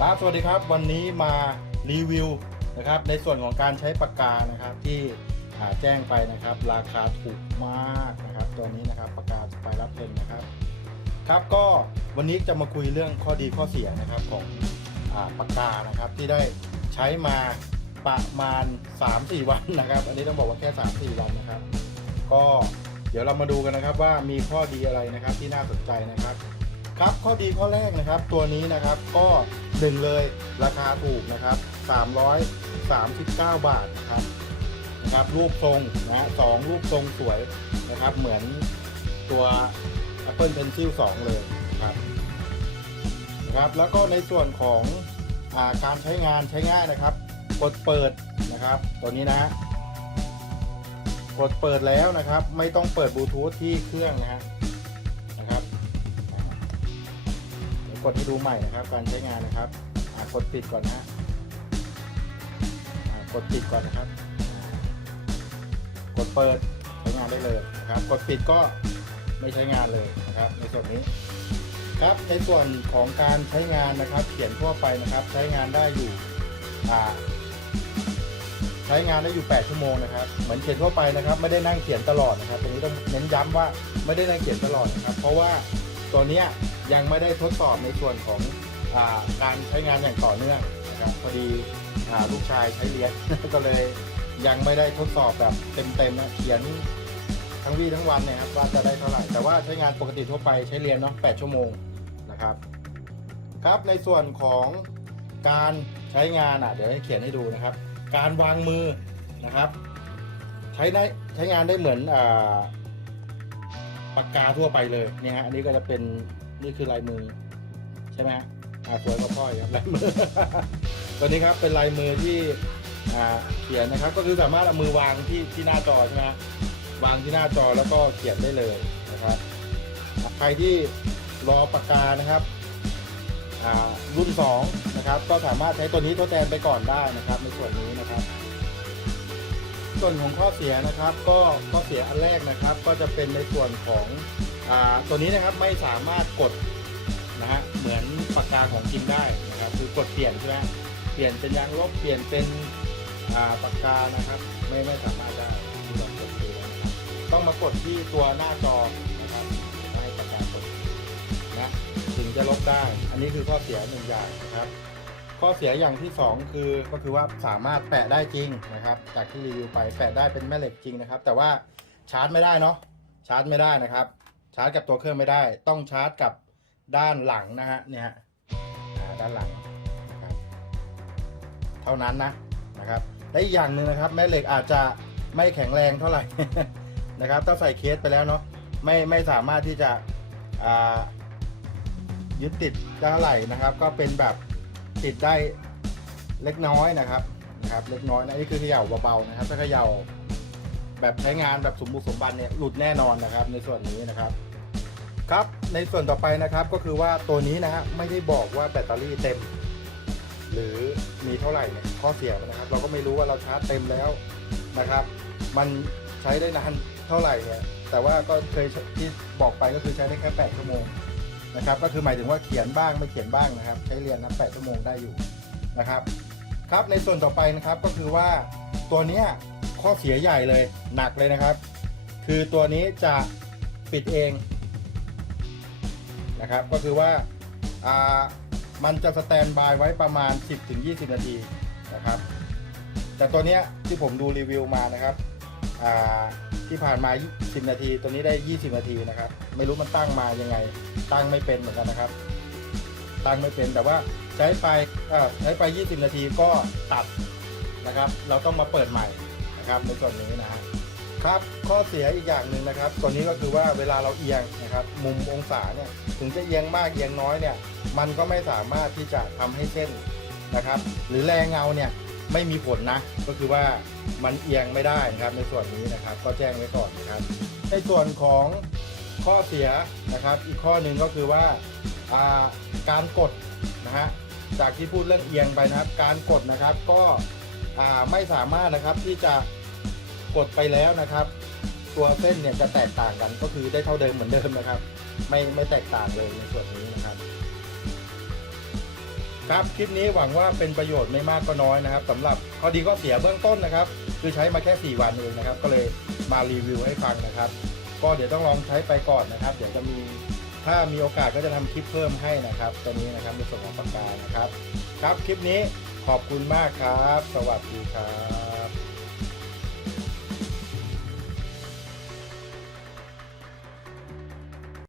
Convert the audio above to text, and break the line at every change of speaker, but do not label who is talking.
ครับสวัสดีครับวันนี้มารีวิวนะครับในส่วนของการใช้ปากกานะครับที่อ่าแจ้งไปนะครับ ราคาถูกมากนะครับ ตัวนี้นะครับปากกาสไปรับเพนนะครับ ครับก็วันนี้จะมาคุยเรื่องข้อดีข้อเสียนะครับของอปากกานะครับที่ได้ใช้มาประมาณ 3-4 วันนะครับ อันนี้ต้องบอกว่าแค่ 3-4 วันนะครับ ก็เดี๋ยวเรามาดูกันนะครับว่ามีข้อดีอะไรนะครับที่น่าสนใจนะครับ ครับข้อดีข้อแรกนะครับ ตัวนี้นะครับก็ หนึ่งเลยราคาถูกนะครับ 339 บาทนะครับนะครับรูปทรงนะสองรูปทรงสวยนะครับ เหมือนตัว Apple Pencil 2 เลยนะครับนะครับ แล้วก็ในส่วนของอาการใช้งานใช้ง่ายนะครับ กดเปิดนะครับ ตัวนี้นะ กดเปิดแล้วนะครับ ไม่ต้องเปิดบลูทูธที่เครื่องนะ กดให้ดูใหม่นะครับ การใช้งานนะครับกดปิดก่อนนะกดปิดก่อนนะครับ กดเปิดใช้งานได้เลยนะครับ กดปิดก็ไม่ใช้งานเลยนะครับ ในส่วนนี้ครับในส่วนของการใช้งานนะครับ เขียนทั่วไปนะครับ ใช้งานได้อยู่ใช้งานได้อยู่ 8 ชั่วโมงนะครับ เหมือนเขียนทั่วไปนะครับ ไม่ได้นั่งเขียนตลอดนะครับ ตรงนี้ต้องเน้นย้ำว่าไม่ได้นั่งเขียนตลอดนะครับ เพราะว่า ตัวนี้ยังไม่ได้ทดสอบในส่วนของอการใช้งานอย่างต่อเนื่องนะครับพอดีอลูกชายใช้เรียนก็เลยยังไม่ได้ทดสอบแบบเต็มๆนะเขียนทั้งวี่ทั้งวันนี่ยครับว่าจะได้เท่าไหร่ แต่ว่าใช้งานปกติทั่วไปใช้เรียนเนาะ8ชั่วโมงนะครับครับในส่วนของการใช้งานอะเดี๋ยวให้เขียนให้ดูนะครับ การวางมือนะครับ ใช้ได้ใช้งานได้เหมือนอา ปากกาทั่วไปเลยเนี่ยฮะอันนี้ก็จะเป็นนี่คือลายมือ ใช่ไหมฮะอ่าสวยกว่าพ่อยครับลายมือ ตัวนี้ครับเป็นลายมือที่อ่าเขียนนะครับ ก็คือสามารถเอามือวางที่ที่หน้าจอใช่ไหมฮะวางที่หน้าจอแล้วก็เขียนได้เลยนะครับใครที่รอปากกานะครับอ่ารุ่น2นะครับก็สามารถใช้ตัวนี้ทดแทนไปก่อนได้นะครับ ในส่วนนี้นะครับ ส่วนของข้อเสียนะครับ ก็ข้อเสียอันแรกนะครับ ก็จะเป็นในส่วนของอ่าตัวนี้นะครับไม่สามารถกดนะฮะเหมือนปากกาของจริงได้นะครับ คือกดเปลี่ยนใช่ไหมเปลี่ยนเป็นยางลบเปลี่ยนเป็นอ่าปากกานะครับ ไม่ไม่สามารถได้ที่เรากดดูนะครับต้องมากดที่ตัวหน้าจอนะครับให้ปากกากดนะถึงจะลบได้ อันนี้คือข้อเสียหนึ่งอย่างนะครับ ข้อเสียอย่างที่สองคือก็คือว่าสามารถแปะได้จริงนะครับ จากที่รีวิวไปแปะได้เป็นแม่เหล็กจริงนะครับ แต่ว่าชาร์จไม่ได้เนาะชาร์จไม่ได้นะครับ ชาร์จกับตัวเครื่องไม่ได้ ต้องชาร์จกับด้านหลังนะฮะเนี่ยด้านหลังนะครับเท่านั้นนะนะครับและอีกอย่างหนึ่งนะครับ แม่เหล็กอาจจะไม่แข็งแรงเท่าไหร่นะครับ ถ้าใส่เคสไปแล้วเนาะไม่ไม่สามารถที่จะยึดติดได้เท่าไหร่นะครับ ก็เป็นแบบ ติดได้เล็กน้อยนะครับนะครับ เล็กน้อยนะนี่คือเขย่าเบาๆนะครับถ้าเขย่าแบบใช้งานแบบสมบูรณ์สมบันเนี่ยหลุดแน่นอนนะครับ ในส่วนนี้นะครับ ครับในส่วนต่อไปนะครับก็คือว่าตัวนี้นะฮะไม่ได้บอกว่าแบตเตอรี่เต็ม หรือมีเท่าไหร่เนี่ยข้อเสียนนะครับ เราก็ไม่รู้ว่าเราชาร์จเต็มแล้วนะครับ มันใช้ได้นานเท่าไหร่เนี่ยแต่ว่าก็เคยที่บอกไปก็คือใช้ได้แค่ 8 ชั่วโมง นะครับ ก็คือหมายถึงว่าเขียนบ้างไม่เขียนบ้างนะครับ ใช้เรียนนะ8ชั่วโมงได้อยู่นะครับ ครับในส่วนต่อไปนะครับก็คือว่าตัวเนี้ยข้อเสียใหญ่เลยหนักเลยนะครับ คือตัวนี้จะปิดเองนะครับ ก็คือว่าอ่ามันจะสแตนบายไว้ประมาณ 10-20 นาทีนะครับ แต่ตัวเนี้ยที่ผมดูรีวิวมานะครับอ่า ที่ผ่านมา 10 นาที ตัวนี้ได้ 20 นาทีนะครับ ไม่รู้มันตั้งมายังไง ตั้งไม่เป็นเหมือนกันนะครับ ตั้งไม่เป็นแต่ว่าใช้ไปใช้ไป 20 นาทีก็ตัดนะครับ เราต้องมาเปิดใหม่นะครับในส่วนนี้นะฮะครับข้อเสียอีกอย่างหนึ่งนะครับ ตัวนี้ก็คือว่าเวลาเราเอียงนะครับ มุมองศาเนี่ยถึงจะเอียงมากเอียงน้อยเนี่ย มันก็ไม่สามารถที่จะทำให้เส้นนะครับ หรือแรงเงาเนี่ย ไม่มีผลนะ ก็คือว่ามันเอียงไม่ได้นะครับในส่วนนี้นะครับ ก็แจ้งไว้ก่อนนะครับ ในส่วนของข้อเสียนะครับ อีกข้อหนึ่งก็คือว่าาการกดนะฮะจากที่พูดเรื่องเอียงไปนะครับ การกดนะครับก็ไม่สามารถนะครับที่จะกดไปแล้วนะครับ ตัวเส้นเนี่ยจะแตกต่างกันก็คือได้เท่าเดิมเหมือนเดิมนะครับ ไม่ไม่แตกต่างเลยในส่วนนี้นะครับ ครับคลิปนี้หวังว่าเป็นประโยชน์ไม่มากก็น้อยนะครับสำหรับข้อดีข้อเสียเบื้องต้นนะครับ คือใช้มาแค่ 4 วันเองนะครับ ก็เลยมารีวิวให้ฟังนะครับ ก็เดี๋ยวต้องลองใช้ไปก่อนนะครับ เดี๋ยวจะมีถ้ามีโอกาสก็จะทำคลิปเพิ่มให้นะครับตัวนี้นะครับในส่วนของปากกานะครับ ครับคลิปนี้ขอบคุณมากครับ สวัสดีครับ